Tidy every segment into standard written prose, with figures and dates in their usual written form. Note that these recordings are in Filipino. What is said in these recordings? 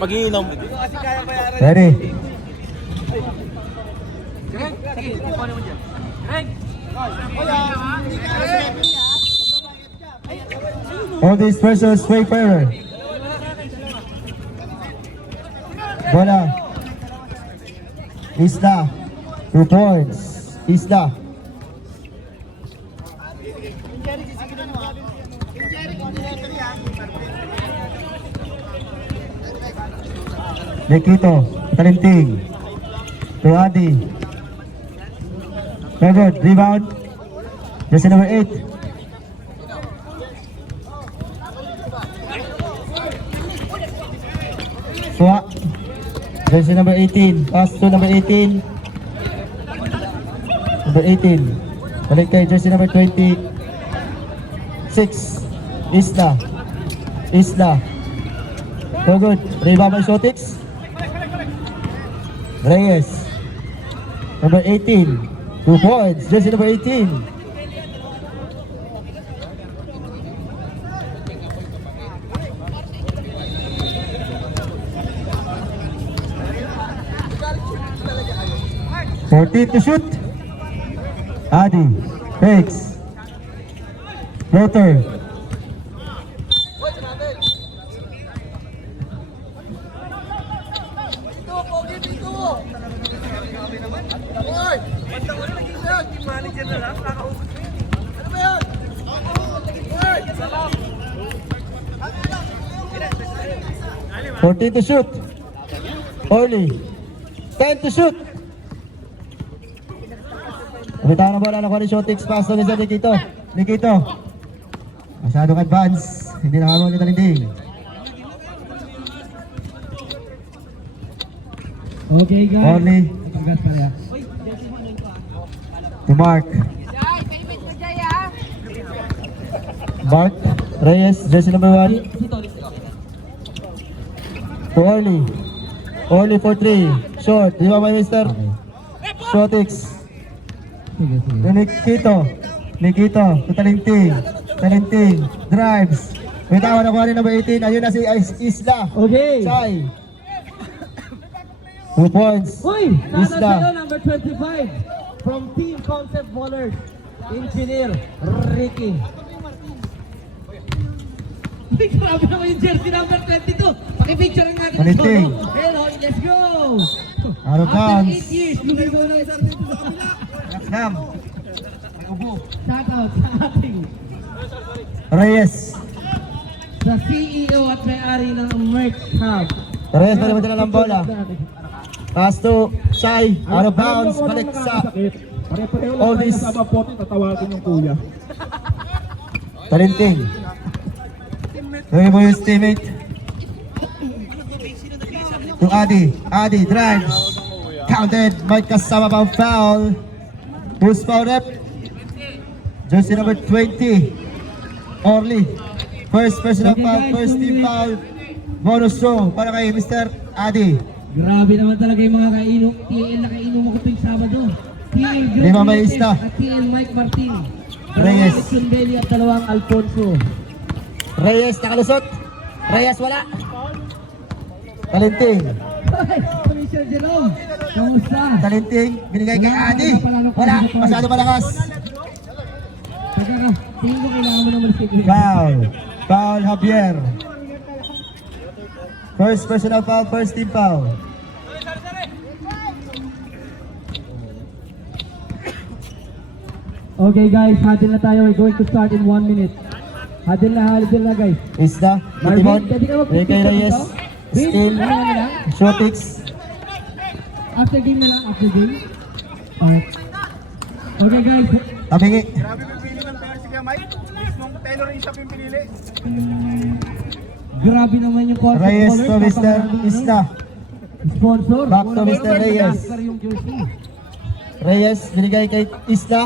Pag-iinom. Ready? All these versus Wayfarer. Bola. Isla. 2 points. Isla. Nikito. Talinting. To Adi. Very good. Rebound. Jersey number 8. Suwa. Jersey number 18. Pass to number 18. Number 18. Balik kay jersey number 26. Isla. Isla. So good. Rebound by Shotix. Reyes. Number 18. 2 points. Jersey number 18. To shoot. Adi. Fakes. Floater. To shoot. Orly. 10 to shoot. Bitaw na bola na ni Shotix. Pass to ni Nikito. Nikito. Masyadong advance. Hindi nakamang ni Talinding. Okay guys. Orly. To Mark. Mark. Reyes. Jersey number 1. To Orly. Orly for 3. Short. Di ba by Mr. Shotix. Nikito. Nikito. To Talinting. Talinting. Drives. Bitawan na kuha number 18. Ayun na si Isla. Okay. Chai. 2 points. Uy! Nasa Isla. sa'yo, number 25. From Team Concept Ballers. Engineer Ricky. Uy, grabe naman yung jersey number 22. Pakipicture lang natin ito. Talinting. Hello, let's go! Out of bounds. After 8 years, lumigaw na isang dito sa kabila. Nam. Ubo. Shout out sa ating Reyes. sa CEO at may-ari ng Merch Hub. Reyes pa naman ng bola. Pass to Shai. Out of bounds. Balik sa Pare-pareho all lang tayo this. kasama po, tatawagin yung kuya. Talinting. Lagay mo yung teammate. To Adi. Adi drives. Counted. May kasama pang foul. Who's foul rep? Jersey number 20. Orly. First personal foul. First team foul. Bonus throw para kay Mr. Adi. Grabe naman talaga yung mga kainom. TL na kainom ako tuwing Sabado. TL Lima may Great isa. at TL Mike Martin. Reyes. Alexon Belli at dalawang Alfonso. Reyes nakalusot. Reyes wala. Talinting. Ay, Commissioner Jerome. Kamusta? Talinting. Binigay kay Adi. Wala. Masyado malakas. Teka ka. Tingin ko kailangan mo naman sa Foul. Foul Javier. First personal foul. First team foul. Okay guys, huddle na tayo. We're going to start in 1 minute. Huddle na guys. Isla. Marvin, Timon. pwede ka Binigay kay Reyes. Bin, Steal. ano na lang? Shotix. After game na lang, after game. Alright. Okay guys, Tabingi. Grabe pipili ng Taylor si Kuya Mike. Mismong Taylor yung siya pinili. grabe naman yung concept Reyes colors. to Mr. Napaka- Isla. Sponsor. Back to Wala Mr. naman Reyes. Jasper yung jersey. Reyes. Binigay kay Isla.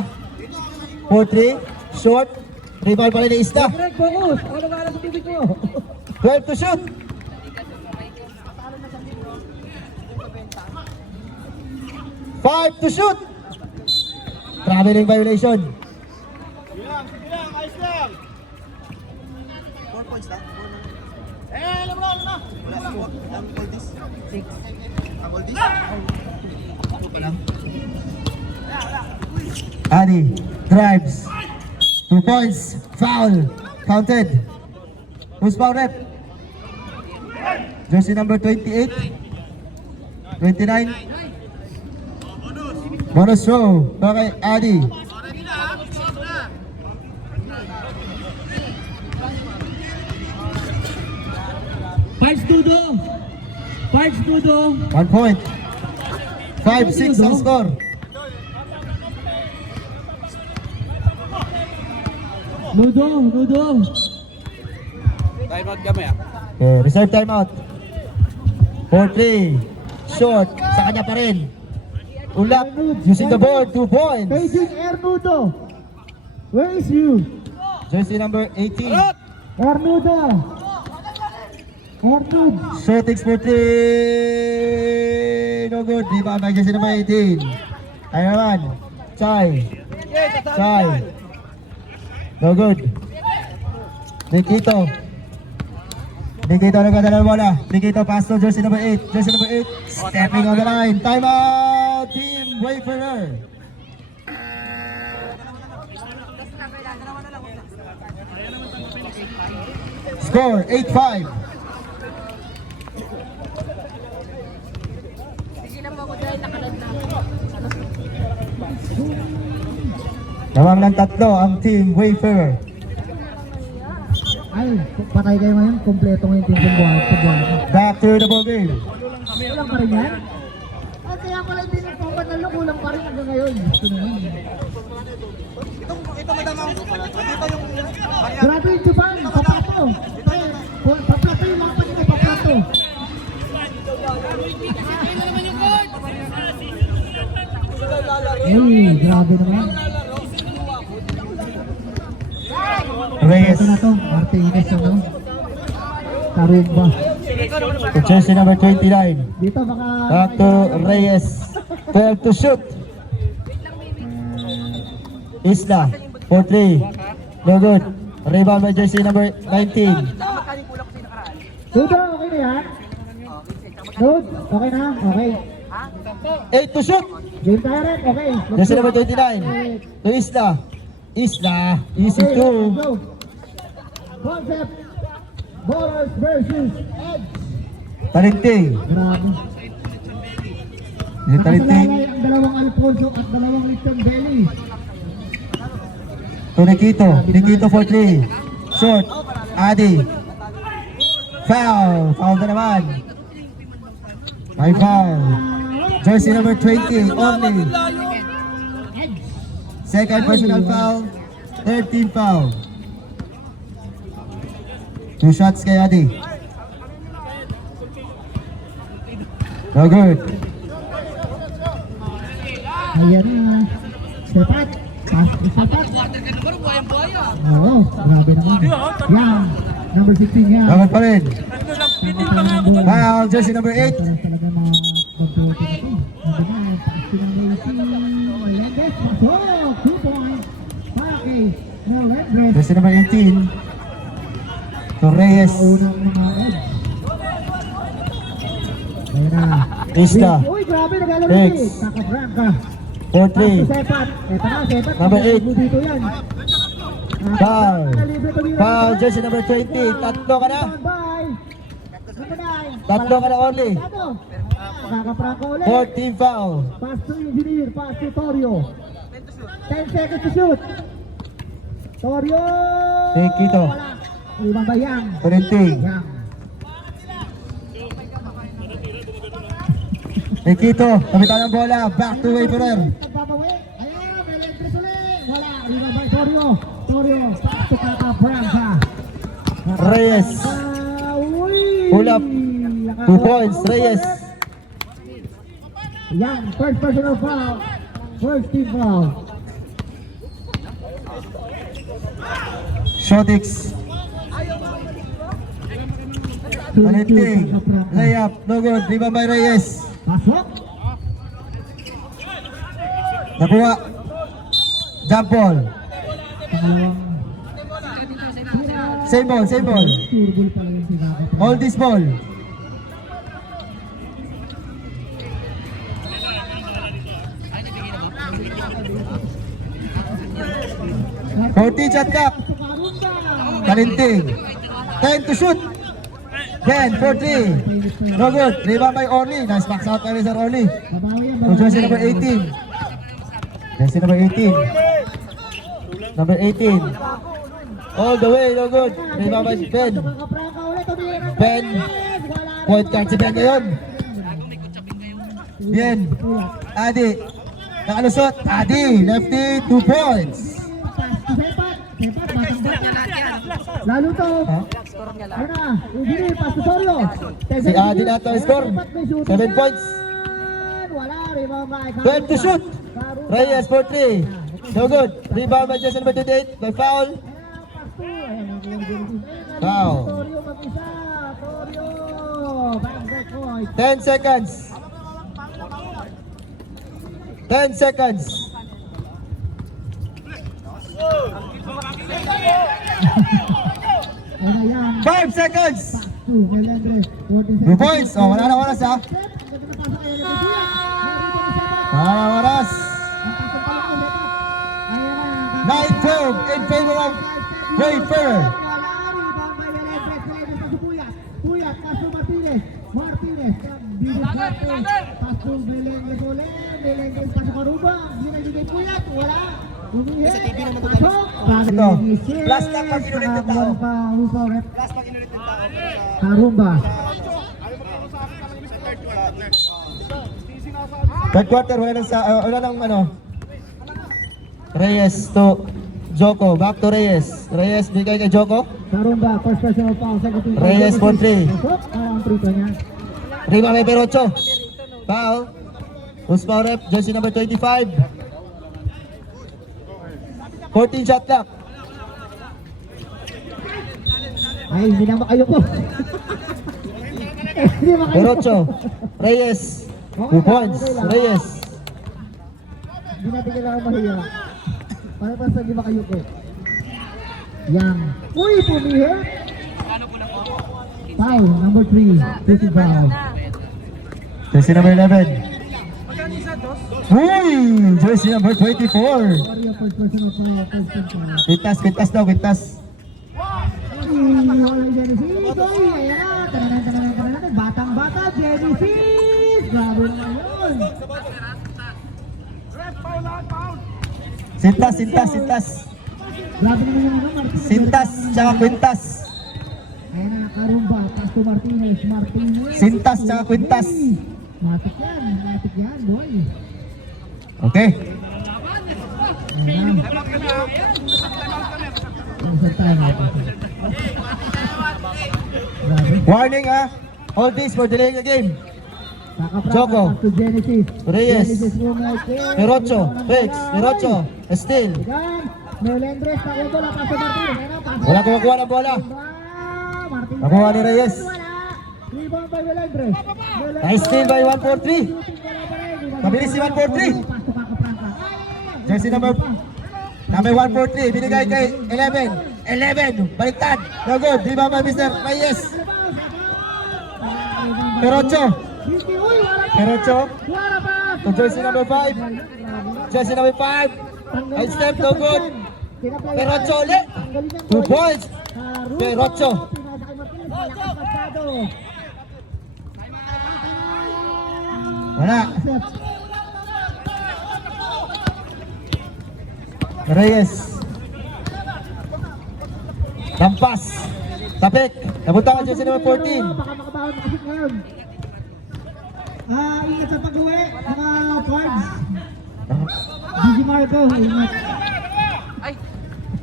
4-3. Short. Rebound pa rin ni Isla. Greg, focus. Ako na para sa tubig mo. 12 to shoot. 5 to shoot. Traveling violation. Sige lang, ayos lang. 4 points lang. Adi drives. 2 points. Foul. Counted. Who's foul rep? Jersey number 28. 29. Bonus throw. Okay, Adi. Five Studo. 1 point. 5-6 ang score. Nudo. Time out kami ah. Okay, reserve timeout. 4-3. Short. Sa kanya pa rin. Ulap. Using the board. 2 points. Paging Air Nudo. Where is you? Jersey number 18. Air Nudo. Shooting for 3. No good. Di ba? May jersey number 18. Ayun naman. Chai. No good. Nikito nagkadala ng bola. Nikito pass to jersey number 8. Jersey number 8 stepping on the line. Time out. Team Wayfarer. Score 8-5. Nawang ng tatlo ang Team Wayfarer. Ay, patay kayo ngayon. Kompleto ngayon team buwan. Back to the ball game. Kulang pa rin yan? At kaya pala hindi nagpapanalo. Kulang pa rin hanggang ngayon. Gusto naman. Ito madam ang dito yung Grabe yung Japan. Paplato. Paplato yung mga panino. Paplato. Uy, grabe naman. Reyes. Ito na to. Martinez ano? Karumba. Jersey number 29. Dito baka... Back to Reyes. 12 to shoot. Isla. 4-3. No good. Rebound by jersey number 19. Dudo, okay na yan? Dude, okay na? Okay. 8 to shoot. Game tayo rin, okay. Jersey number 29. To Isla. Easy Okay, two. let's go. Concept. Ballers versus Edge. Talinting. Grabe. Talinting. Nakasalalay ang dalawang Alfonso at dalawang Lipton Belly. To Nikito 4-3. Short. Adi. Foul na naman. May foul. Jersey number 20 only. Second personal foul. 13 foul. 2 shots kay Adi. No good. Ayan na. Sepat. Sepat. Oo, grabe naman. Yan. Number 16 yan. Dapat pa rin. Foul. Jersey number 8. Talaga mga pagbote na ito. Number 9. Paski ng Macy. Melendez. Pasok. 2 points. Para kay Melendez. Jersey number 18. To Reyes. Unang mga Edge. Ayan na. Isla. Uy, grabe. Naglalaro Six. ulit. Takapranka. 4-3. Sepat. Eto na, Sepat. Number 8. Dito yan. Foul. Nalibre pa din. Foul. Jersey number 20. Tatlo ka na. Bye. Number 9. Tatlo ka na only. Kakaprangka ulit. 14 foul. Pass to Engineer. Pass to Torio. 10 seconds to shoot. Torio. Nikito. Wala. Ibang bayang. Talinting. Yang. Nikito. Kapitan ng bola. Back to Wayfarer. Nagbabawi. Ayan. Melendez ulit. Wala. Ibang bay. Torio. Pass to Kakaprangka. Reyes. Uy. Pull up. 2 points. Reyes. Yang. First personal foul. First team foul. Shotix. Talinting. Layup. No good. Rebound by Reyes. Pasok. Nakuha. Jump ball. Pangalawang. Same ball. Turbol pala yun. si Baka. Hold this ball. Forty shot clock. Kalinting. 10 to shoot. Ben, 4-3. No good. Rebound by Orly. Nice box out by Mr. Orly. To jersey number 18. Jersey number 18. Number 18. All the way, no good. Rebound by Ben. Ben. Point guard si Ben ngayon. Ben. Adi. Nakalusot. Adi. Lefty, 2 points. Lalo to. Ha? Ano na? Ugiri, Pastosorio. Si Adi na ito score. 7 points. Wala, rebound by 12 to shoot. Reyes, 4-3. No good. Rebound by Jason number 28. By foul. Foul. Torio mag-isa. Torio. Back point. 10 seconds. 10 seconds. Ano yan? 5 seconds. 2, Melendres. 2 points. Oh, wala na oras ha. Wala na oras. 9-12 in favor of Wade Fair. Puyat, Castro Martinez. Martinez. Castro Melendres ulit. Melendres pasok ka Ruba. Ginagigay Puyat. Wala. Sa TV naman ito. Ito. Last lang pag inulit ng tao. Last pag inulit ng tao. Karumba. Third quarter, wala nang ano. Reyes to Joko. Back to Reyes. Reyes, bigay kay Joko. Karumba, first personal foul. Second team. Reyes for 3. Ang free throw niya. Rebound by Perocho. Foul. Who's foul rep? Jersey number 25. 14 shot clock. Ay, hindi na makayo po. Hindi makayo. Perocho. Reyes. 2 points. Reyes. Hindi natin kailangan mahiya. Para basta hindi makayo po. Yan. Uy, pumihi. Foul, number 3. Shooting foul. Jersey number 11. Uy! Jersey number 24. Sorry, first personal foul. First personal. Quintas, quintas daw, quintas. Walang Genesis. Oy, ayan na. Tananan. Batang-bata, Genesis. Grabe naman yun. Sintas, sintas, sintas. Grabe naman yung ano, Martinez. Sintas, tsaka quintas. Ayan na, Karumba, Castro Martinez. Sintas, tsaka quintas. Matik yan, boy. Okay. Ayan na. Isang time natin. Grabe. Warning ha. All this for delaying the game. Joko. Back to Genesis. Reyes. Genesis movement. Perocho. Fix. Perocho. Steal. Yan. Melendres, pakuto lang. Castro Martinez. Ayan na, pasok. Wala kumukuha ng bola. Martinez. Nakuha ni Reyes. Wala. Rebound by Melendres. Nice steal by 143. Mabilis si 143. Jersey number 143. Binigay kay 11. 11. Baliktad. No good. Di ba Mr. Reyes? Perocho. Perocho. To jersey number 5. Jersey number 5. I step. No good. Perocho ulit. 2 points. Perocho. Wala. Reyes. Lampas. Tapik. Napunta ka dyan sa number 14. Baka makabawal makasip ngayon. Ingat sa pag-uwi. Mga cards. Gigi Marco. Ingat.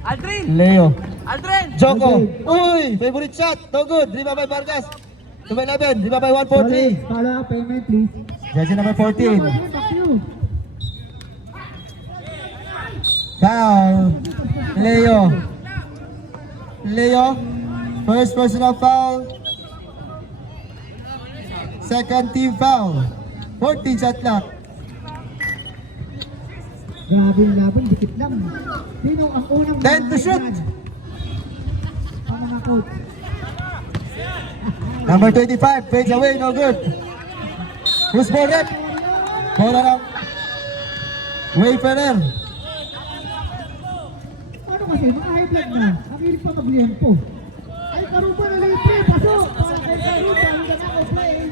Aldrin! Leo. Aldrin! Joko. Uy! Favorite shot. No good. Riba by Vargas. Number 11. Riba by 143. Follow up payment please. Jersey number 14. Back you. Foul. Leo. Leo. First personal foul. Second team foul. 14 shot clock. Grabe yung laban, dikit lang. Sino ang unang 10 to shoot. Ang mga coach. Number 25, fades away, no good. Who's ball rep? Bola ng Wayfarer. Ano kasi, mga high blood na. Ang hilig pa mag-liempo. Ay, Karuba na libre. Pasok. Para kay Karuba. Hanggang ako play.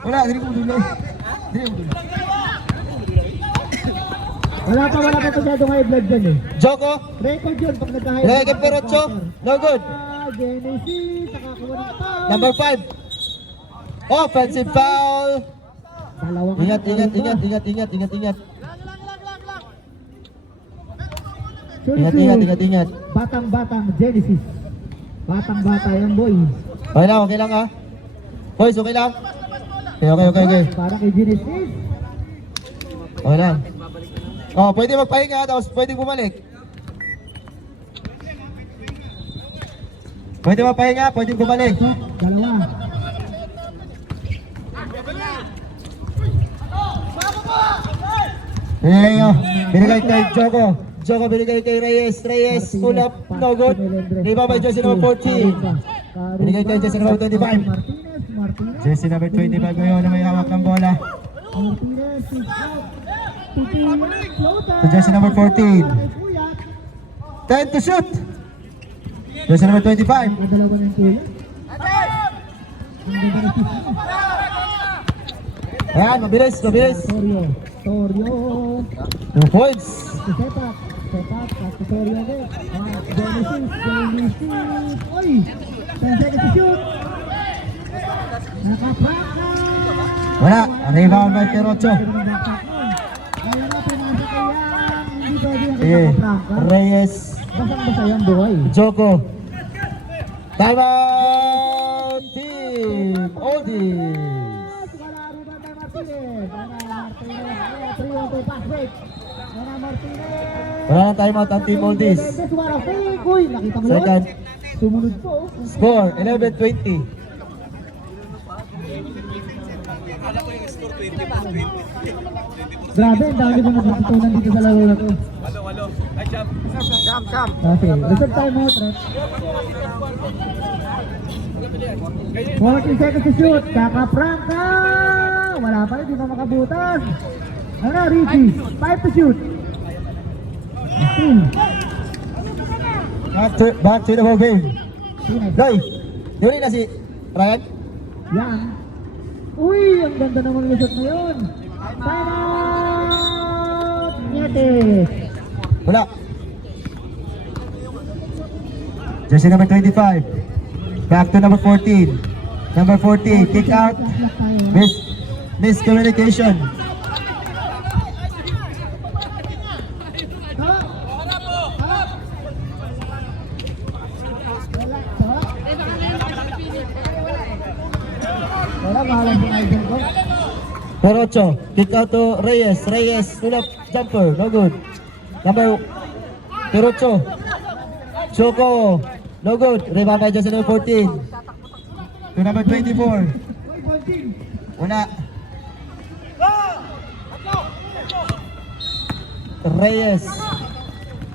Wala, hindi ko dulo. Hindi ko dulo. Wala pa masyadong high blood dyan eh. Joko, Record yun pag nagka-high ilagay kay Perocho, no good. Genesis, nakakuha ng foul. Number 5. Offensive foul. Dalawang Ingat. Sure, sure. Ingat. Batang-batang Genesis. Batang-bata yung boy. Okay lang ha. Boys, okay lang. Okay. Para kay Genesis. Okay lang. Oh, pwede magpahinga tapos pwede bumalik. Pwede magpahinga, pwede bumalik. Dalawa. Leo, binigay kay Joko. Joko binigay kay Reyes. Reyes, pull up, no good. Rebound by jersey number 14. Binigay kay jersey number 25. Martinez. Jersey number 25 ngayon na may hawak ng bola. Martinez is out. Pupuyat, floater. To jersey number 14. Para kay Puyat. 10 to shoot. Jersey number 25. Nakadalawa ng Puyat. Ang ganda ng shoot. Ayan, mabilis. Torio. 2 points. Sepak. At Torio agad. Genesis. Oy! 10 seconds to shoot. Nakapraka. Wala, rebound by Perocho. Kaya nga pinasa ko yan. Hindi pwede yung Sige, nakapraka. Reyes, Basang-basa yan buhay. Joko. Time out, team Oldies. Sukalaro ba tayo Martinez? Martinez. 3-1-2 pass break. Martinez. Wala nang time out ang team Oldies. Wala fake. Uy, nakita mo yun? Second. Sumunod po. Score, 11-20. Grabe, ang dami kong natutunan dito sa laro na to. Okay, reserve time out, Rep. 40 seconds to shoot. Kakaprank ka! Wala pa rin, di pa makabutas. Ano na, Richie? 5 to shoot. Back to the ball game. Pinay. Doy, yun na si Ryan. Yan. Uy, ang ganda naman ng shot na yun. Time out! Nyete. Wala. Jersey number 25. Back to number 14. Number 14, kick out. Miscommunication. Wala, mahalang si Idol ko. Perocho, kick out to Reyes. Reyes, pull up jumper, no good. Number Perocho. Choco, no good. Rebound by jersey number 14. To number 24. Wala. Reyes.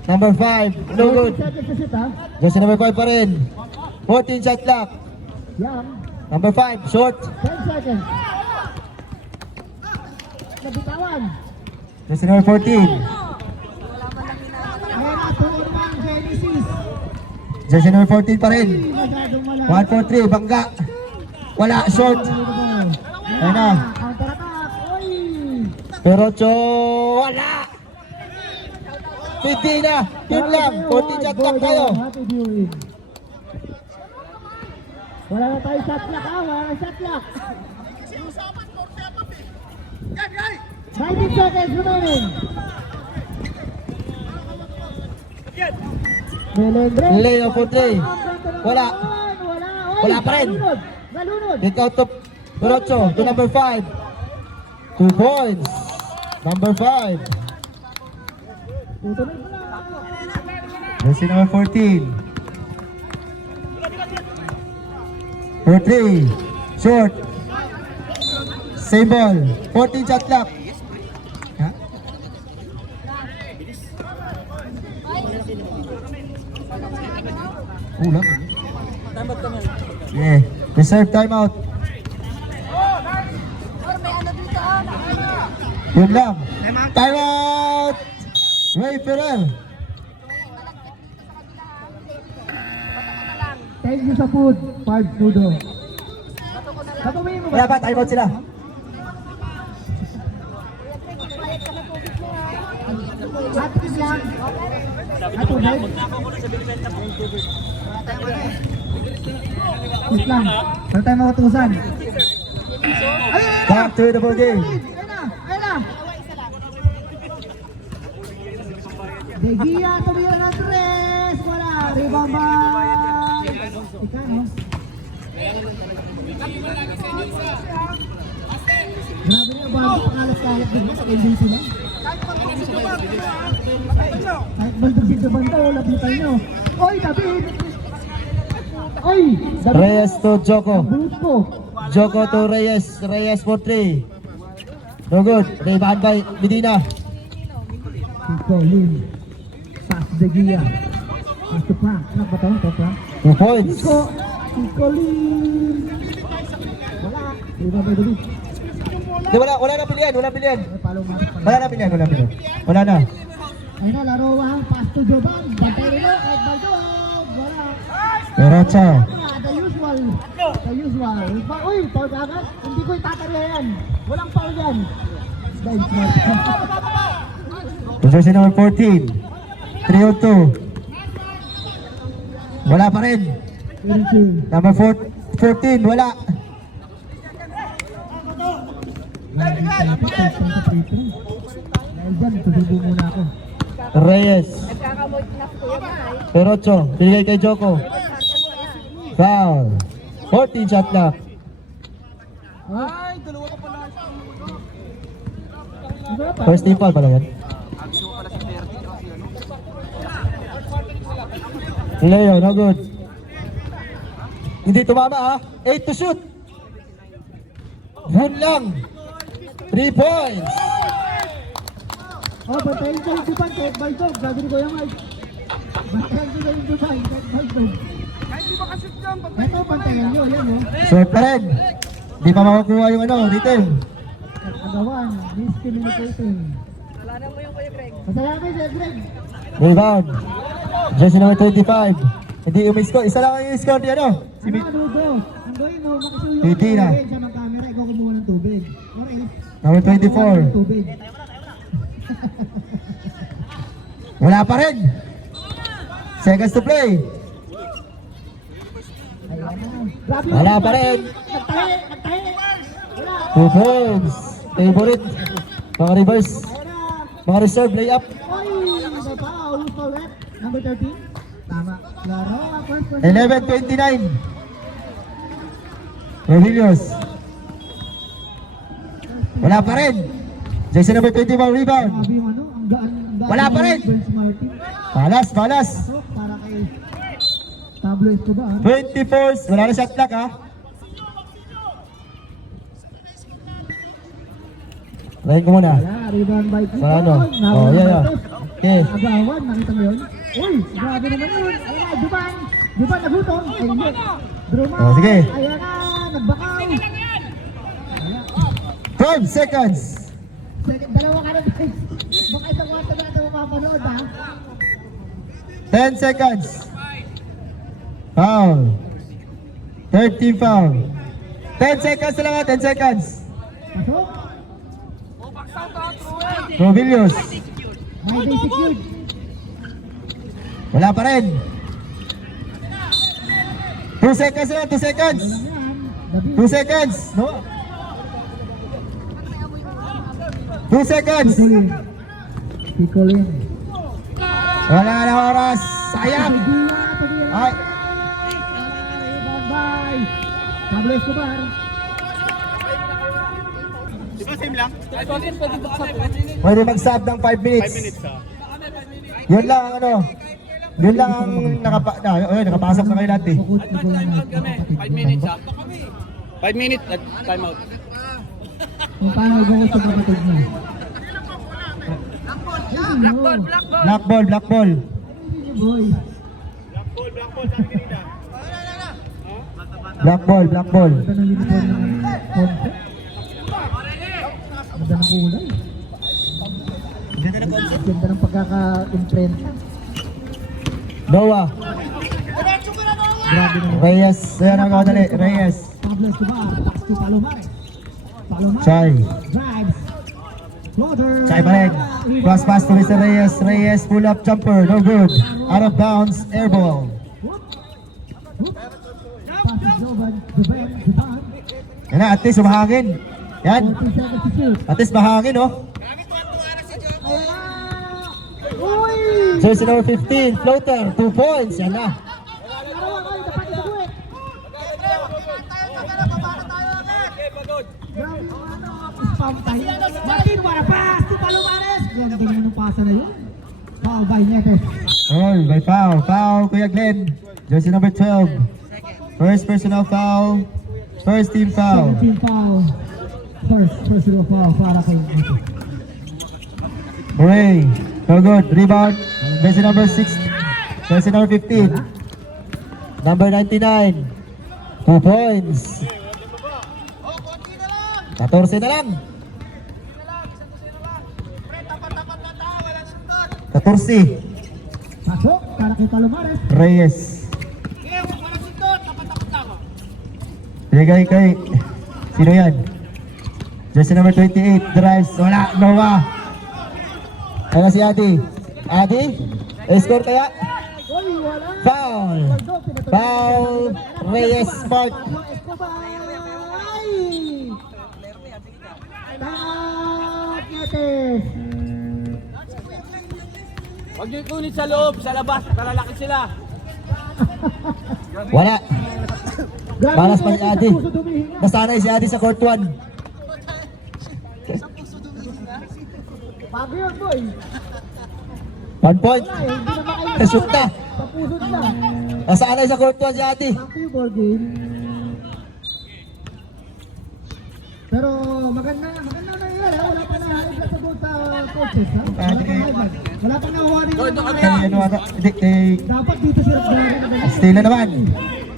Number 5, no good. 40 seconds to shoot, ha? Jersey number 5 pa rin. 14 shot clock. Yan. Number 5, short. 10 seconds. Nabitawan. Jersey number 14. Ayan na, tuon pa ang Genesis. Jersey number 14 pa rin. Masyadong malaki. 1-4-3, bangga. Wala, short. Ayun na. Counter attack. Uy! Perocho, wala. Hindi na. Yun lang. 14 shot clock tayo. Happy viewing. Wala na tayo shot clock, ha? Wala na shot clock. 19 seconds remaining. Melendre. Leo Putre. Wala. Wala pa rin. Nalunod. Kick out to Perocho to number 5. 2 points. Number 5. Tutuloy na. Jersey number 14. For 3. Short. Same ball. 14 shot clock. Ha? Ulang. Yeah. Reserve timeout. Yun lang. Timeout! Ray Ferrer. Thank you sa food, Pards Nudo. Patuloy mo ba? Wala pa, timeout sila. Atis lang. Ato, guys. Atis lang. Para tayo makatusan. Back to the ball game. Ayun na, ayun na. De Gia, tumira ng tres. Wala, rebound ba? Ika, no? Grabe na, bago pakalat-kalat din sa KBC lang. Kahit baldog dito banda, lapitan nyo. Oy, David! Oy! David! Reyes to Joko. Bulot ko. Joko to Reyes. Reyes for 3. No good. Rebound by Medina. Kiko, Lin. Pass De Gia. Pass to Frank. Frank ba ito? Ito, Frank. 2 points. Kiko, Lin. Wala. Diba ba, David? Di, wala na pilihan. Wala pilihan. Ay, palo matik pala. Wala na pilihan. Wala pilihan. Wala na. Ayun na, laro ang pass to Joban. Bantay rin o. At Baldog. Wala. Derecha. The usual. The usual. Uy, foul ka agad? Hindi ko itatarya yan. Walang foul yan. Dahil smart. Possession number 14. 3-2. Wala pa rin. Very chill. Number 14. Wala. Dahil dyan, tutubo muna ako. Reyes. Perocho. Binigay kay Joko. Foul. 14 shot clock. Ay, dalawa ka pala. First team foul pala yan. Leo, no good. Hindi tumama ha. 8 to shoot. Yun lang. 3 points. Oh, bantayin ko yung Duban kahit Baldog. Gagawin ko yung ay. Bantayin ko yung Duban kahit Baldog. Ito, bantayan nyo. Yan, oh. Short pa rin. Hindi pa makukuha yung ano, rhythm. Agawan, miscommunicating. Masaya kami, Sir Greg. Rebound. Jersey number 25. Hindi umiscore. Isa lang ang i-score di ano. Si Ano, Rudo? Ang gawin mo, makisuyo Hindi na. Siya ng camera, ikaw kumuha ng tubig. Or else, Number kumuha ng 24. tubig. Wala pa rin. Seconds to play. Ayan na. Grabe Wala yung pa rin. Nagtahi, nagtahi. Wala. 2 points. Favorite. Mga reverse. Ayan na. Mga reserve layup. Oy, ano pa? Who's foul rep? Number 13? Tama. Laro, first one. 11:29. Rodriguez. Wala pa rin. Jersey number 21 rebound. Grabe yung ano, ang gaan. Wala pa rin. Vince Martin. Balas, balas. So, para kay Pablo Escobar. 24. Wala na shot clock ha. Lain ko muna. Wala, rebound by Kiko. Sa ano? Oh, yeah. Okay. Agawan, nakita mo yun? Uy, grabe naman yun. Ayan na, Duban. Duban, nagutom. Ay, hindi. Druman. Oh, sige. Ayan na, nagbakaw. 12 seconds. Dalawa ka na, guys. Baka isang kwarto na ito mapapanood, ha? 10 seconds. Foul. 13 foul. 10 seconds na lang ha, 10 seconds. Pasok. Robilius. My day secured. Wala pa rin. 2 seconds na lang, 2 seconds. Alam yan. David. 2 seconds. No? 2 seconds. Picolin. Picolin. Wala na oras. Sayang. Ay. Rebound by Pablo Escobar. Di ba same lang? Pwede mag-sub ng 5 minutes. 5 minutes ah. Yun lang ang ano. Yun lang ang nakapasok na kayo natin. Bukod Picolin na kapatid. 5 minutes ah. 5 minutes at time out. Kung paano bukod sa kapatid niya. Black ball, black ball. Boy. Black ball sabi kanina. Black ball, black ball. Ganda ng uniform ng Ponce. Ganda ng kulay. Ganda ng pagkaka-imprenta. Noah. Grabe naman. Reyes. Ayan ang kadali. Reyes. Pablo Escobar. Pass to Palomares. Palomares. Chay. Drives. Floater. Chay pa rin. Cross pass to Mr. Reyes. Reyes pull up jumper. No good. Out of bounds. Air ball. Pass to Jovan. Juban. Yan na, at least mahangin. Yan. 40 seconds to shoot. At least mahangin, oh. Uy! Jersey number 15. Floater. 2 points. Yan na. Martin, what a pass to Palomares! Ganda naman ng pasa na yun. Foul by Netes. Oh, by foul. Foul, Kuya Glenn. Jersey number 12. First personal foul. First team foul. 17 foul. First personal foul para kay Netes. Hooray. So good. Rebound. Jersey number 6. Jersey number 15. Number 99. 2 points. 14 na lang. 14. Pasok para kay Palomares. Reyes. Bigay kay... Sino yan? Jersey number 28. Drives. Wala. Noah. Ano si Adi? Adi? Score kaya? Uy, wala. Foul. Foul. Reyes Smart. Pablo Escobar. Ay! Tag Netes. Huwag niyo ikunit sa loob, sa labas, talalaki sila. Wala. Grabe Balas pa si Netes, Adi. sa puso dumihinga. Nasanay si Adi sa court 1. Bago yun, boy. 1 point. Ay, hindi na makain. Nashoot na. Sa puso nila. Nasanay sa court 1 si Adi. Back yung ball game. Pero maganda na yun, ha? Wala pa na high sa goal sa coaches, ha? Wala pa na warning na Kay ano ata? Hindi, kay... dapat dito sila na Steal na naman.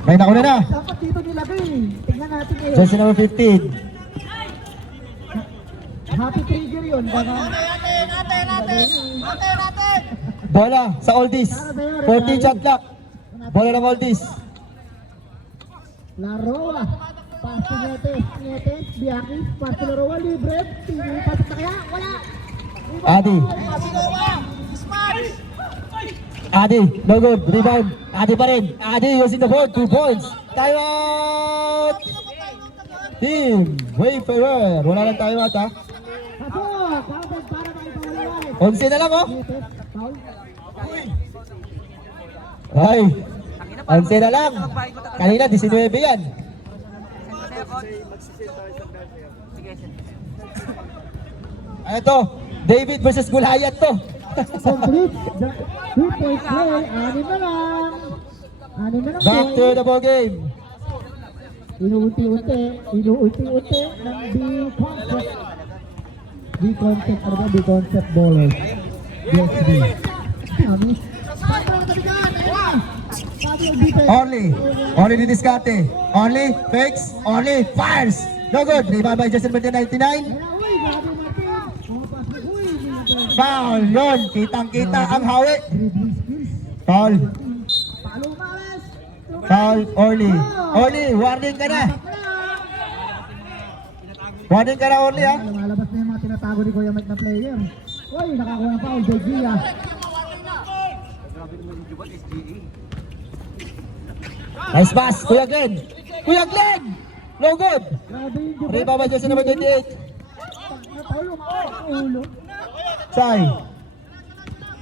May nauna na. dapat dito nilagay. Tingnan natin ngayon. Jersey number 15. Happy trigger yun. Baka Bola sa oldies. 14 shot clock. Bola ng oldies. Laroa. Pass to Netes, Biaki, pass to Laroa, libre. Tingin, pasok na kaya? Wala. Adi. Adi, no good. Rebound. Adi pa rin. Adi using the board. 2 points. Time out! Team Wayfarer. Wala lang time out, ha? Pasok. Counted para makipawalawan. 11 na lang, oh. Netes, foul. Ay. 11 na lang. Kanina, 19 yan. Ano to? David versus Goliath to. Complete. 2-point play. Anim na lang. Back to boy. the ball game. Inuunti-unti ng B-Concept. B-Concept, ano ba? B-Concept ballers. Yes, B. Dami. Only di diskarte. Only fakes. Only fires. No good. Rebound by Justin Martin 99. Uy, grabe Martin. Pass na, uy. Foul. Yun. Kitang-kita ang hawi. Dribbling skills. Foul. Palomares. Foul. Orly. Orly, warning ka na. Warning ka na, Orly, ha? Lumalabas na yung mga tinatago ni Kuya Mike na player. Uy, nakakuha ng foul. Delgia. Nice pass. Kuya Glenn. Kuya Glenn. No good. Grabe yung Japan. Rebound by Justin number 28. Ulo. Ulo. Sai.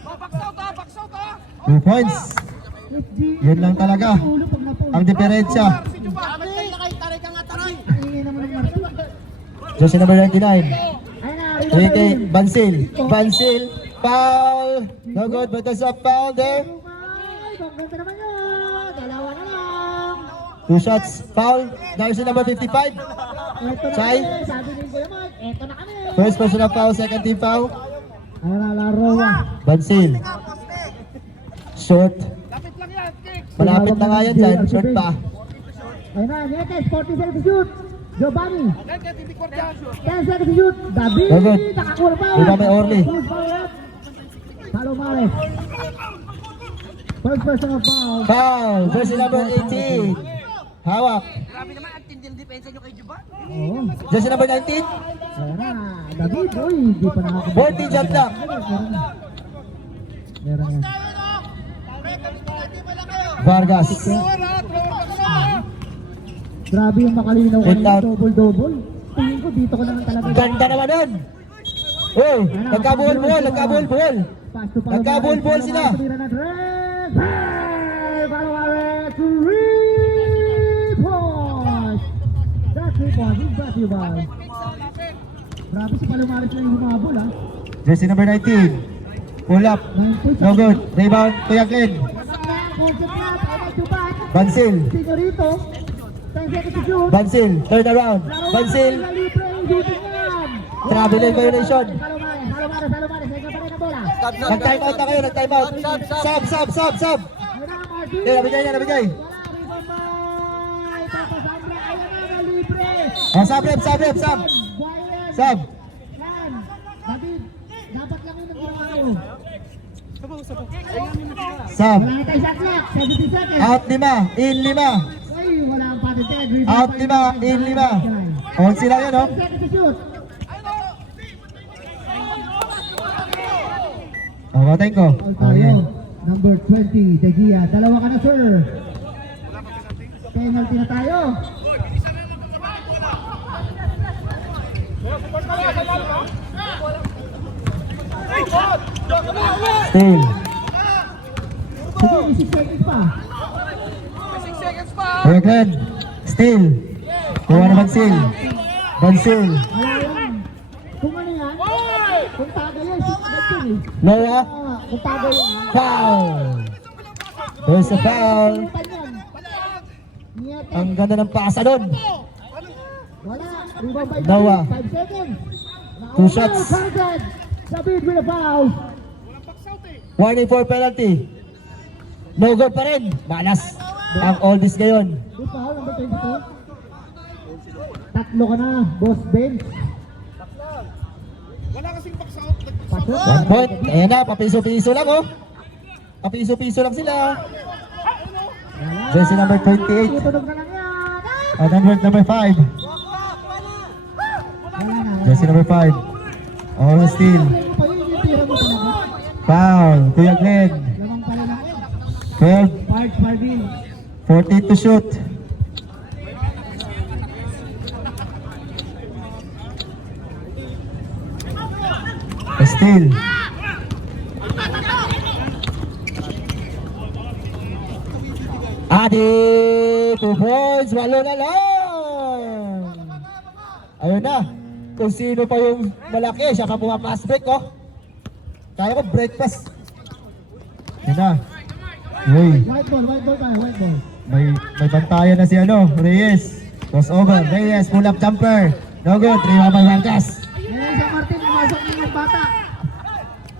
Baksaw ka! 2 points. FG. Yun lang talaga. Ulo pag na-foul. Ang diferensya. Ingay naman ng Martin. Jersey number 99. Ayun na, Ito kay Bansil. Bansil. Foul. No good, but there's a foul there. Ay, ganda naman yun. Dalawa na lang. 2 shots. Foul. Jersey number 55. Eto na Sai. kami. Sabi ni Kuya Mike, eto na kami. First personal foul, second team foul. Ayun na, Laroa. Bansil. Short. Malapit na nga yan dyan. Short pa. Ayun na, Nietes, 40 seconds to shoot. Giovanni. 10 seconds to shoot. David, Very good. nakakuha pa. Iba may Orly. Palomares. First personal foul. Foul. Jersey number 18. Hawak. Grabe naman, ang tindi ng depensa nyo kay Juba. Oo. Jersey number 19. Ayan na, David, uy, di pa nakakabot. 40 shot clock. Meron yan. Vargas. Grabe yung makalinaw Hit kanina, out. double-double. Tingin ko dito ko naman talaga. Ganda naman nun. Uy, nagkabuhol-buhol, nagkabuhol-buhol. Pass to Palomares. Nagkabuhol-buhol sila. Palomares, tumira na tres. Hey! Palomares, 3 points. That 3 points is brought to you by. Grabe si Palomares na yung humabol, ha. Jersey number 19. Pull up. 9 points. No good. Rebound. Kuya Glenn. Bansil. Sigurito. 10 seconds to shoot. Bansil. Turn around. Bansil. Traveling violation. Nag-time out na kayo. Nag-time out. Sub, sub, sub, sub. Nabigay niya, nabigay. Oh, sub, rep, sub, rep, sub. Sub. David, dapat lang yung naging Sub. wala na tayo shot clock, 70 seconds. Out 5. In 5. Uy, wala ang patented. Rebound Out pa 5. In 5. On sila yun, oh. 10 seconds to shoot. Oh, matayin ko. All Oh, tayo. yan. Number 20, De Gia. Dalawa ka na, sir. Penalty na tayo. Still. Sige, 6 seconds pa. Kuya Glenn. Still. Kuha na Bansil. Bansil. Wala yan. Kung ano yan, kung taga yan, 6 seconds yun eh. Lowa. Kung taga yan, ha? Foul. There's a foul. Pulutan yan. Nietes. Ang ganda ng pasa doon. Wala. Rebound by Dawa. David. 5 seconds. 2 shots. Counted. David with a foul. Warning for penalty. No good pa rin. Malas. Ang oldies ngayon. Good foul, number 22. Tatlo ka na, boss bench. Wala kasing box out. Pasok. 1 point. Ayan na, papiso-piso lang, oh. Papiso-piso lang sila. Wala. Jersey number 28. Tutunog na lang yan. At number 5. Wala na. Jersey number 5. All steal. Pa yun, yung tira mo talaga. Foul. Kuya Glenn. Lamang pala lang yun. 12. Parts, Marvin. 14 to shoot. Steal. Adi, 2 points, 8 na lang. Ayun na. Kung sino pa yung malaki, siya pa pumapass break, oh. Kaya ko breakfast. Ayun na. Uy, White ball tayo, white ball. may bantayan na si ano, Reyes. Cross over, Reyes, pull up jumper. No good, rebound by Vargas. Ngayon sa Martin, pumasok na yung mas bata.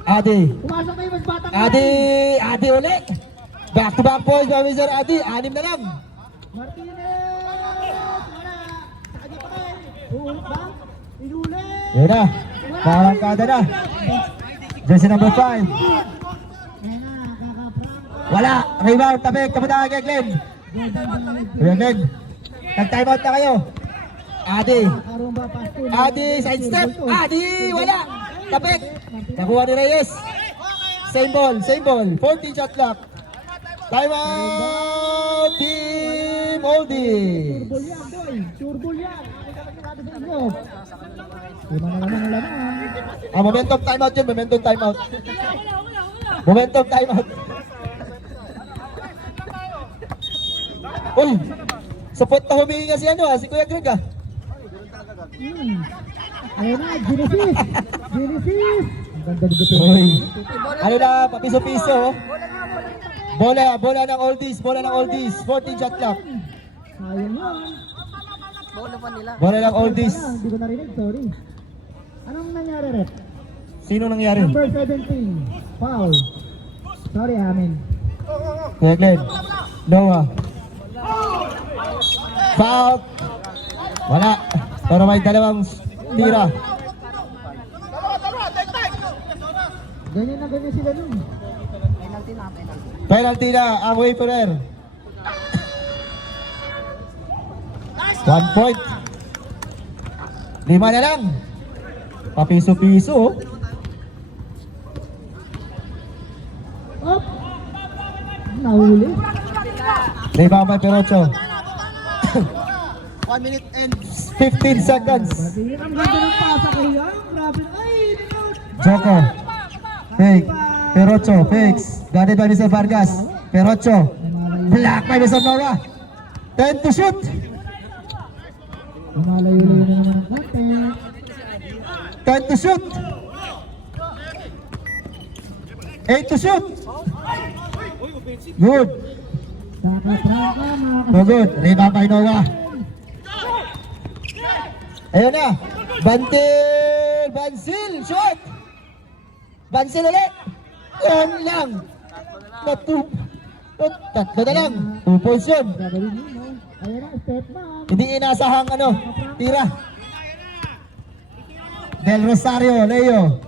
Adi, Pumasok na yung mas bata. Adi ulit. Back to back points by Mr. Adi, 6 na lang. Martinez! Wala! Sakadi pa rin. Uulit ba? Inulit! Yun na, parang kada na. Jersey number 5. Ayan na, kaka-prank. Wala, rebound, tabik, kapunta kay Glenn. Kuya Glenn, nag-time out na kayo. Adi, Karumba, Pastor. Adi, side step. Adi, wala. Tabik, nakuha ni Reyes. Same ball, 14 shot clock. Time out, Team Oldie. Turbol yan, boy. Turbol yan. Nakikita sa inyo. Lima na naman ang laman. Momentum timeout yun, momentum timeout. Momentum timeout. Uy, sa point na humingi nga si ano si Kuya Greg ah. Ayun na, Genesis. Genesis. Ang ganda dito. Uy, ano na, papiso-piso. Oh. Bola ng oldies, 14 shot clock. Sayang yan. Bola ng oldies. Hindi ko narinig, sorry. Anong nangyari, Rep? Sino nangyari? Number 17. Foul. Sorry, amin. Kuya Glenn, Noah. Foul. Wala. Pero may dalawang tira. Ganyan na ganyan sila nun. Penalty na ang Waverer. 1 point. 5 na lang. Papiso-piso. Oh. Up! Nahuli. Rebound by Perocho. 1 minute and 15 seconds. Ang ganda ng pasa ko yan. Grabe. Ay! Joko. Fake. Perocho. Fakes. Guarded by Mr. Vargas. Perocho. Block by Mr. Nora. 10 to shoot. Lumalayo-layo na naman ang konti. 10 to shoot. 8 to shoot. Good. Saka-traka mga No good. Rebound by Noah. Ayun na. Bantil. Bansil. Shot. Bansil ulit. Yan lang. Tatlo na lang. 2 points yun. gagawin mo. Ayun na, step back. Hindi inasahang tira. Del Rosario, Leo.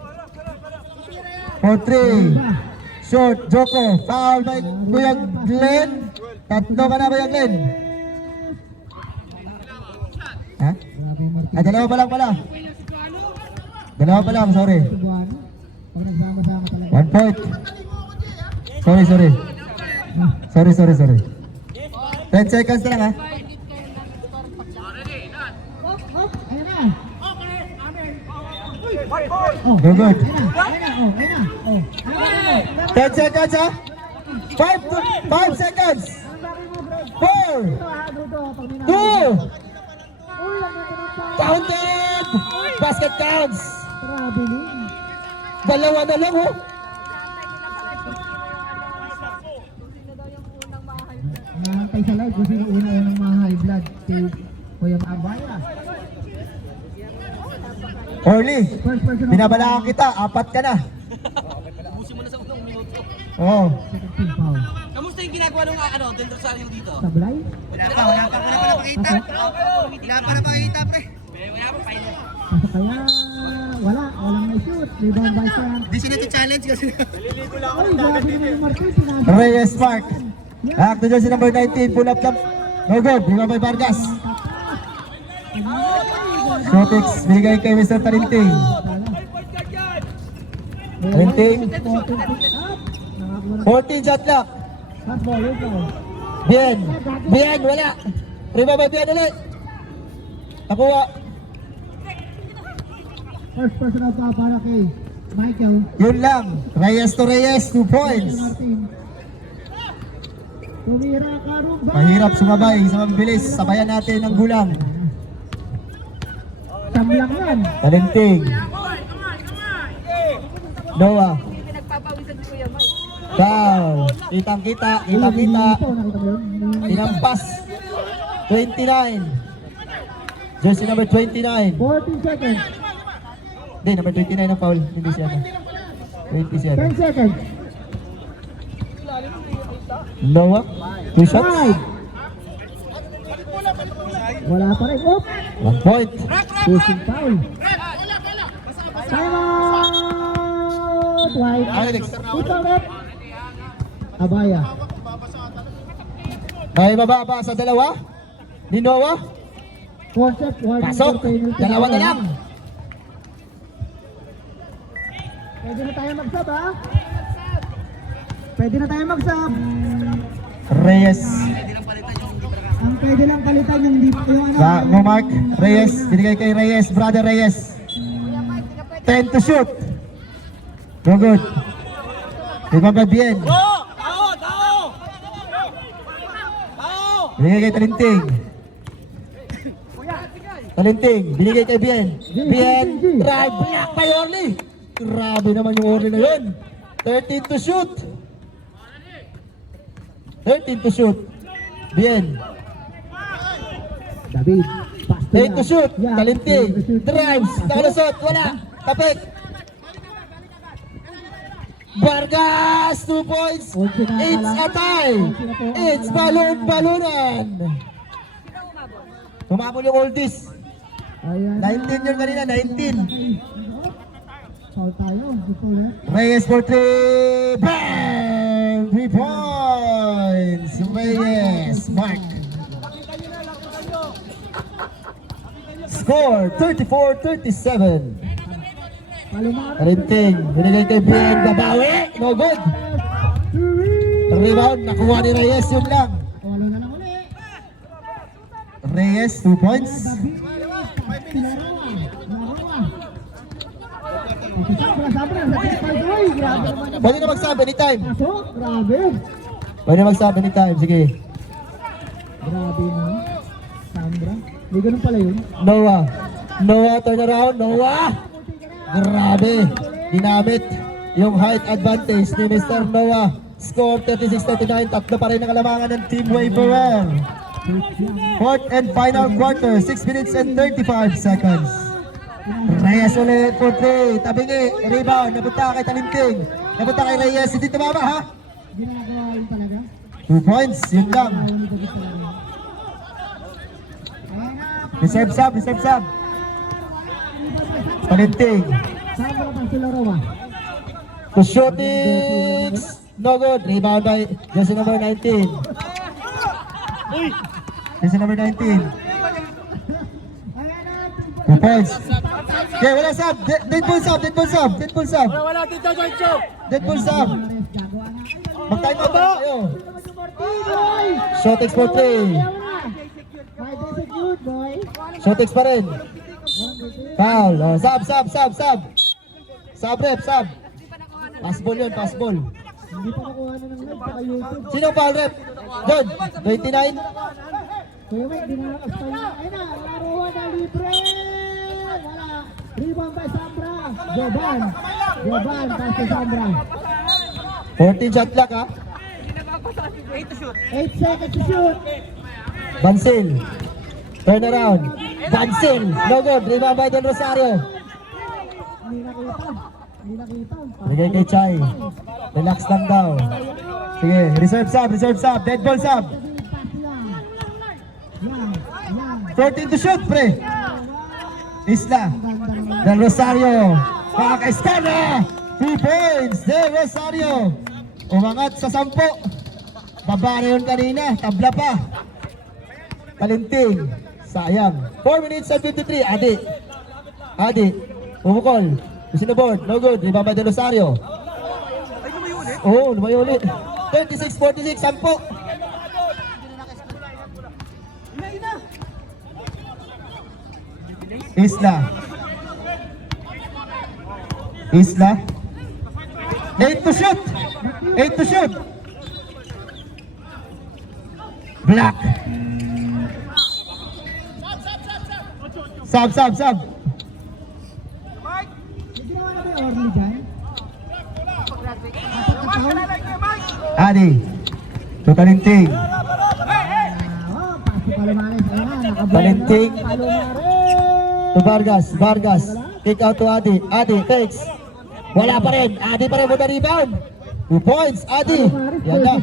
For 3. Short, Joko. Foul by Kuya Glenn. Tatlo ka na, Kuya Glenn. Ha? Grabe yung Martin. Ay, dalawa pa lang pala. Dalawa pa lang, sorry. Cebuano. Pag nagsama-sama talaga. 1 point. Sorry. Sorry. 10 seconds na lang, ha? Ayun na. Go good. Ayun na. Ayun na. 10 seconds, ha? 5 seconds. 4, 2, counted! Basket counts! Traveling. Dalawa na lang, oh. Nakantay sa live kung sino una-unang mga high blood kay Kuya Abaya. Orly, First person binabalaan kita. 4 ka na. Ubusin mo na sa unang minuto. Oo. second team foul. Kamusta yung ginagawa ng Del Rosario dito? Sablay. Wala pa nakakita. Wala pa nakakita, pre. Wala pa, final. Kaso kaya walang may shoot. Rebound by Sam. Di sila challenge kasi. Ay, grabe naman yung Martin. Pinasa. Reyes Mark. Back to jersey number 19. Pull up lang. No good. Lima by Vargas. Shotix. Bigay kay Mr. Talinting. Talinting. 14 shot clock. Fastball, yun po. Bien. Wala. Rima by Bien ulit. Nakuha. First personal foul para kay Michael. Yun lang. Reyes to Reyes. 2 points. Martin. Tumira ka, Ruba. Mahirap sumabay sa mabilis. Sabayan natin ang gulang. Samlang yan. Talinting. Noah. Foul. Kitang-kita. Nakita mo yun? Tinampas. 29. Jersey number 29. 14 seconds. Hindi, number 29 ang foul. Hindi siya na. 27. 10 seconds. Noah. 2 shots. 5. Wala pa rin. Oh! 1 point. Pushing foul. Time out! White. Alex. Ito rep. Abaya. May mababa sa dalawa. Ni Noah. Concept. Pasok. Dalawa na lang. Pwede na tayo mag-sub, ha? Pwede na tayo mag-sub. Reyes. Ang pwede lang palitan yung deep yung ano. Mo Mark. Reyes. Binigay kay Reyes. Brother Reyes. 10 to shoot. Go good. Ibaba bien. Tao! Binigay kay Talinting. Talinting. Binigay kay Bien. Bien. Drive. Block by Orly. Grabe naman yung Orly na yun. 13 to shoot. 13 to shoot. Bien. David. Pass 8 to shoot. Yeah, Talinting. 8 to shoot. Drives. Nakalusot. Wala. Tapik. Vargas. 2 points. It's a tie. It's balon-balunan. Tumabol yung oldies. Ayan. 19 yun kanina, 19. Foul tayo. Ulit. Reyes for 3. Bang! 3 points. Reyes, mark. Score 34-37. Palumares. Karinting, binigay kay BN, babawi. No good. Ang rebound, nakuha ni Reyes, yun lang. Walo na lang uli. Reyes, 2 points. Sabra. Grabe naman yung Pwede na magsabi anytime. pasok. Grabe. Pwede na magsabi anytime, sige. Grabe mo. Sandra. Hindi ganun pala yun. Noah. Noah, turn around. Noah! Grabe. Ginamit yung height advantage ni Mr. Noah. Score 36-39. Tatlo pa rin ang kalamangan ng Team Waverer. Fourth and final quarter. 6 minutes and 35 seconds. Reyes ulit for 3. Tabingi. Rebound. Napunta kay Talinting. Napunta kay Reyes. Hindi tumama ha. Ginagawa yun talaga. 2 points. Yun lang. Ayaw nito gusto talaga. Ayan na. Reserve sub. Reserve sub. Talinting. Sandra Pasilorowa. To shootings. No good. Rebound by jersey number 19. Jersey number 19. Ayan na. 2 points. Okay, wala sub. Deadpool sub. Deadpool sub. Deadpool sub. Wala dito, Jojo. Deadpool sub. Gagawa na. Mag-time out na kayo. Boy! Shootings for 3. Ayaw na. May execute, boy. Shootings pa rin. Foul. Oh, sub. Sub rep, sub. Pass ball yun, pass ball. Hindi pa nakuha na ng live sa YouTube. Sino foul rep? John, 29. Kuya Mike, dinalakas pa yun. Ayun na, laruan na libre! Wala. Rebound by Sandra. Joban, pass to Sandra. 14 shot clock ha. 8 seconds to shoot. Bansil. Turn around. Bansil. No good. Rebound by Del Rosario. Hindi nakita. Bigay kay Chai. Relax lang daw. Sige, reserve sub. Dead ball sub. Yan. 14 to shoot, pre. Isla. Del Rosario. Pakaka-Escala. 3 points. Del Rosario. Umangat sa 10. Baba na yun kanina. Tabla pa. Talinting. Sayang. 4 minutes and 53. Adi. Umukol. Sinubord. No good. Rebound by Del Rosario. Oo, lumayo ulit. 36-46. 10. Isla. 8 to shoot. Black. Sub. Ginawa na ba yung Orly dyan? Adi. To Talinting. Pass to Palumares. Ayan na, nakabuhay na. Talinting. Palumares. To Vargas. Kick out to Adi. Adi takes. Wala pa rin. Adi pa rin muna rebound. 2 points. Adi. Yan na.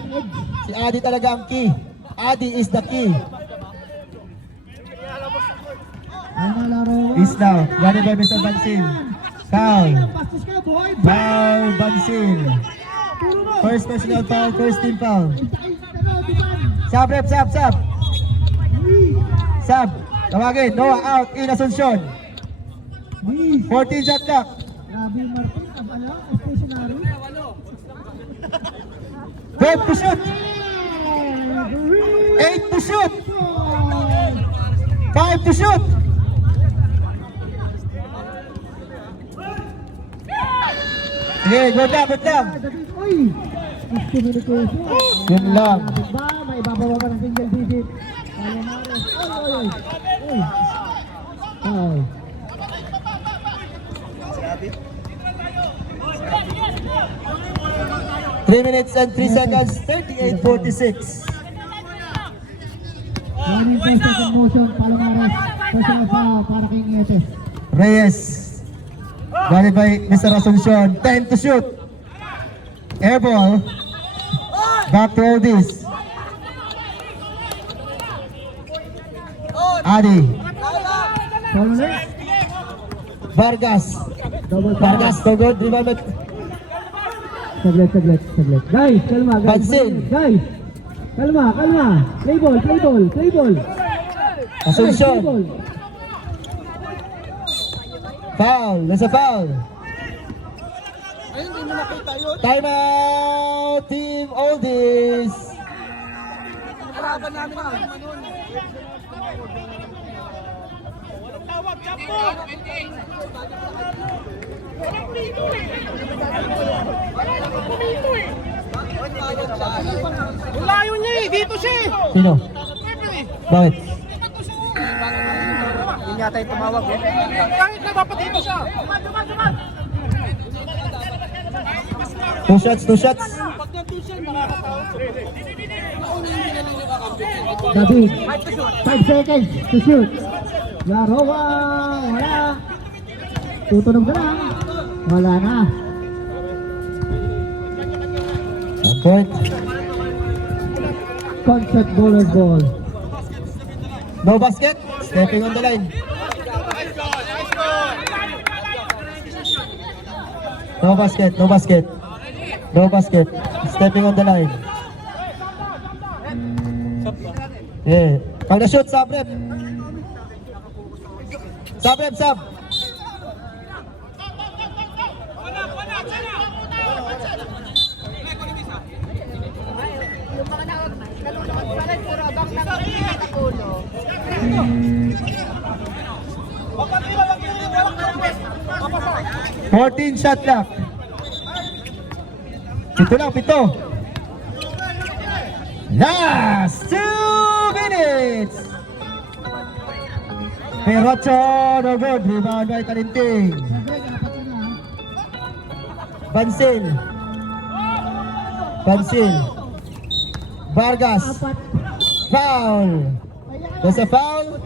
Si Adi talaga ang key. Adi is the key. Ano laro? Isla. Gani by Mr. Bansil. Foul. Pastos ka, boy. Foul Bansil. First personal foul. First team foul. Sub rep. Sub. Tawagin. Noah out. In Asuncion. 14 shot clock. Grabe yung Martin. Stationary. 12 to shoot. 8 to shoot. 5 to shoot. Okay, good lang. Uy! 50 minutes ko. Yun lang. Lapit ba? May ibababa pa ng single digit. Palumares. Oy. 3 minutes and 3 seconds. 38-46. Running contest in motion. Palumares. Personal foul para kay Nietes. Reyes. Gani by Mr. Asuncion. 10 to shoot. Air ball. Back to Oldies. Adi. Foul ulit. Vargas. Double foul. Vargas, no good. Rebound. Saglit. Guys, kalma, guys. Pansin. Guys, kalma. Play ball. Asuncion. Play ball. Foul. Nasa foul. Time out, Team Oldies. Layo niya eh, dito siya eh. Sino? Bakit? Yun yata yung tumawag eh. Kahit na dapat dito siya. Two shots. David, 5 seconds to shoot. Larowa, wala. Tutunog na lang. Wala na. 1 point. Concept bowler's ball. No basket. Stepping on the line. No basket. Stepping on the line. Yeah. Pag na-shoot, sub rep. Sub. Yung mga nalulunod puro abang ng ulo. 14 shot clock. Pito. Last 2 minutes. Perocho, no good. Rebound by Talinting. Bansil. Vargas. Foul. There's a foul.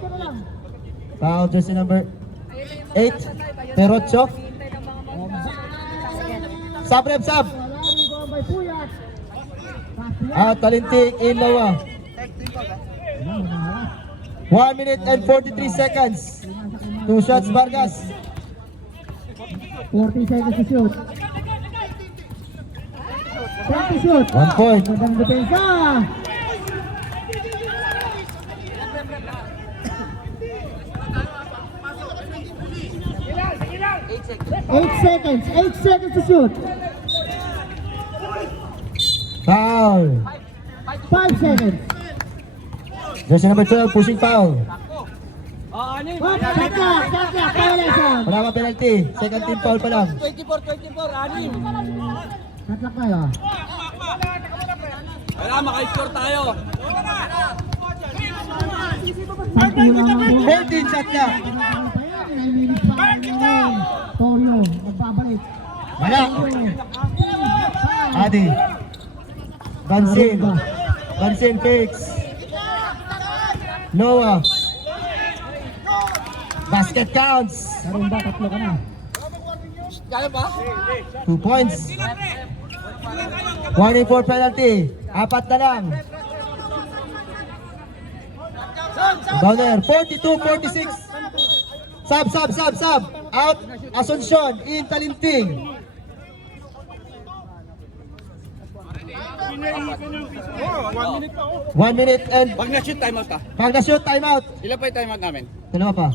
Foul jersey number 8. Perocho. Sub. Talinting in lower. 1 minute and 43 seconds. 2 shots Vargas. 40 seconds to shoot. 20 shoot. 1 point. Magandang depensa. 8 seconds to shoot. Foul. 5 seconds. Jersey number 12 pushing foul. Shot clock, violation. Wala pa penalty. Second team foul pa lang. 24, anim. Shot clock kayo. Wala, maka-score tayo. 14 shot clock. 9 minutes pa ngayon. Torio, magbabalik. Wala. Adi. Bansin fakes. Noah. Basket counts. Karumba, tatlo ka na. Kaya ba? 2 points. Warning for penalty. 4 na lang. Downer. 42-46. Sub. Out. Asuncion. In Talinting. 1 minute and Pag na-shoot, time out ka. pag na-shoot, timeout. Ilan pa yung time out namin? Dalawa pa.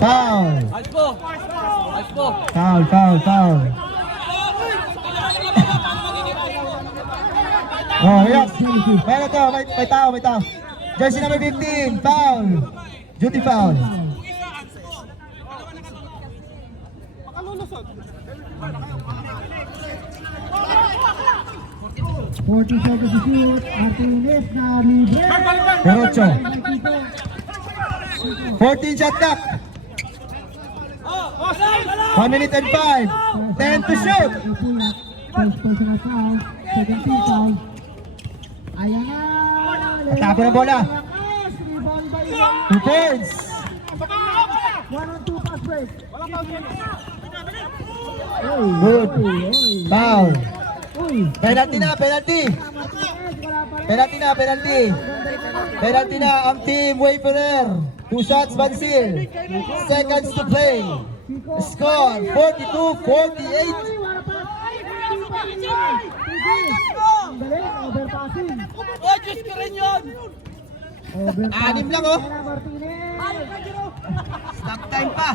Foul. Ayos po. Foul. Oh, relax. May tao. Jersey number 15, foul. Duty foul. 40 seconds to shoot. Martinez na libre. Perocho. 14 shot clock. 1 minute and 5. 10 to shoot. First personal foul. Second team foul. Ayan na. Tapo na bola. Rebound by Ivan. 2 points. 1-on-2 pass break. Good. Foul. Penalty na, penalty. Penalty na, penalty. Penalty na ang team Wayfarer. 2 shots, Bansil. Seconds to play. Score, 42-48. Galing, overpassing. Oh, Diyos ko rin yun! Anim lang, oh. Stop time pa!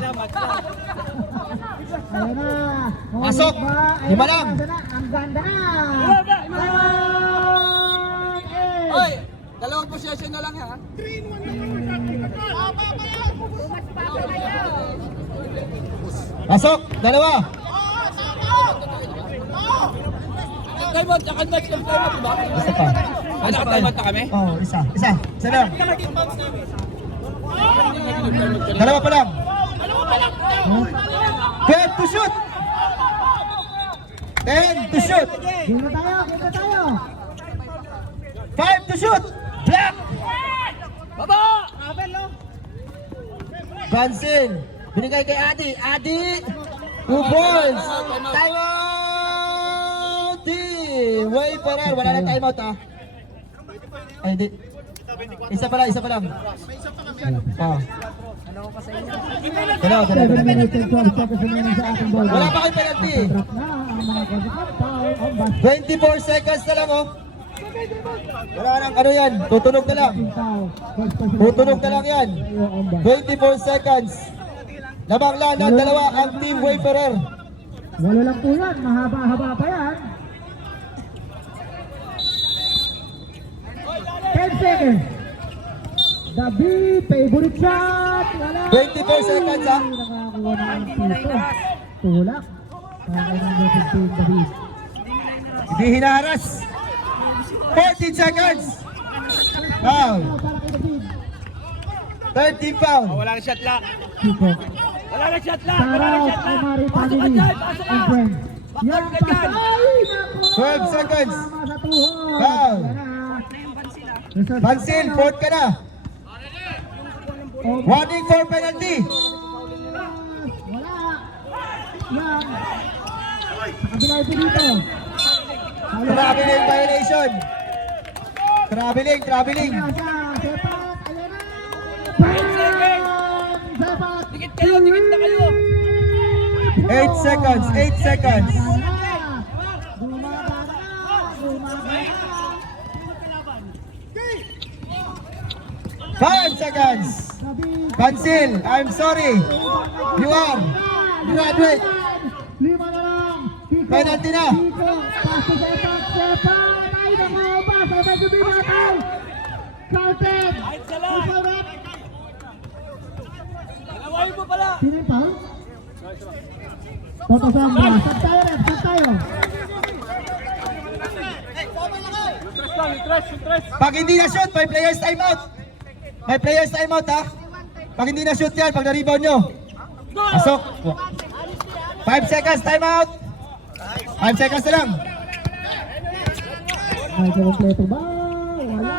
Ayun na. Pasok. Lima lang. Ang ganda na. Oy! Dalawang possession na lang ha? Pasok, dalawa. Time out, naka-match ng time out, diba? Isa pa. Naka-time out na kami? Oh, isa. Isa lang. Dalawa pa lang. 12 to shoot. 10 to shoot. Game na tayo. 5 to shoot. Black. Baba! Bansil. Binigay kay Adi. Adi. 2 points. Time out. Team Wayfarer. Wala na time out ah. Ay, di. Isa pa lang. Ah. Dalawa. 7 minutes and 12 seconds remaining sa ating ball. Wala pa kayong penalty. Track na ang mga consequence foul on basket. 24 seconds na lang oh. Wala nang ano yan. Tutunog na lang. Foul. First person Tutunog na lang yan. on basket. 24 seconds. Lamang lang na dalawa ang team Wayfarer. Walo lang po yan. Mahaba-haba pa yan. 10 seconds. The B, favorite shot. Wala. 24 seconds, ha? Nakakuha na ang pito. Tulak. Para ng 15 the B. Hindi hinaharas. 14 seconds. Foul. Para kay the B. 13 foul. Wala na shot lock! Pito. Wala na shot lock! Sarap, Amari Pasok ka family. dyan! Pasok ka! And friends. Yan, ka dyan! pasay! Naku! 12 seconds. Tama sa tuhod. Foul. Yan na. Bansil, fourth ka na. Warning for penalty. Wala. Yan. Sa kabila ito dito. Traveling violation. Traveling. Nasa sepat. Ayan na. Sepat. Dikit na kayo! 8 seconds. 8 seconds. Gumagana. 5 seconds. Bansil, I'm sorry. You are graduate. 5 na lang. Kiko. Penalty na. Kiko. Paso sepat. Ay, nakaupa. Sabay ko binataw. Counted. Uparap. Alawain mo pala! Sino yung foul? Toto Sambra. Sab tayo rin. Pag hindi na shoot, may players timeout. May players timeout ha. Pag hindi na shoot yan, pag na-rebound nyo. Pasok. 5 seconds timeout. 5 seconds na lang. May kompleto ba? Wala.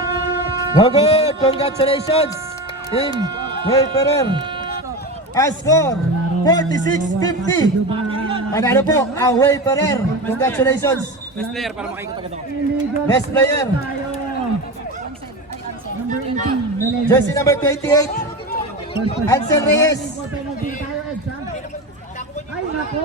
No good. Congratulations. Team Wayfarer. Score 46-50. Panalo po ang Wayfarer. Congratulations. Best player para makikita ka doon. Illegal Best player. tayo. Number 18. Melendez. Jersey number 28. First person. Ansel Reyes. Penalty tayo, Eds, ha? Ay, nako.